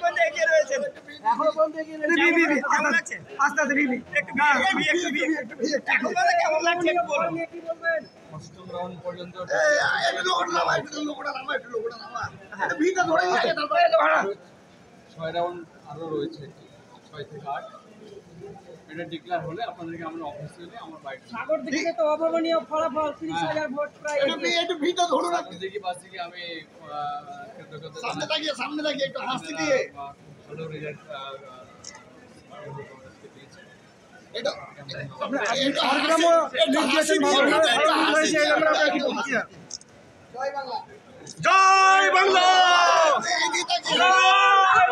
পর্যন্ত এগিয়ে রয়েছেন, এখনো পর্যন্ত এগিয়ে রয়েছে। কেমন লাগছে? আস্তে আস্তে ভিবি একটু এখন বলে কেমন লাগছে একটু বলুন। কি বলবেন? অষ্টম রাউন্ড পর্যন্ত ছয় রাউন্ড আরো রয়েছে, 6 থেকে 8। এটা ডিক্লেয়ার হলে আপনাদেরকে আমরা অফিসিয়ালি আমার বাইরে সাগর দিকে তো অভাবনীয় ফলাফল, 30,000 ভোট প্রায়। একটু ভিড়টা ধরো না, দিকে পাশ থেকে আমি কৃতজ্ঞতা সামনে তাকিয়ে একটু হাসি দিয়ে ভালো রেজাল্ট এটা জয় বাংলা। এই দিকে তাকিয়ে জয়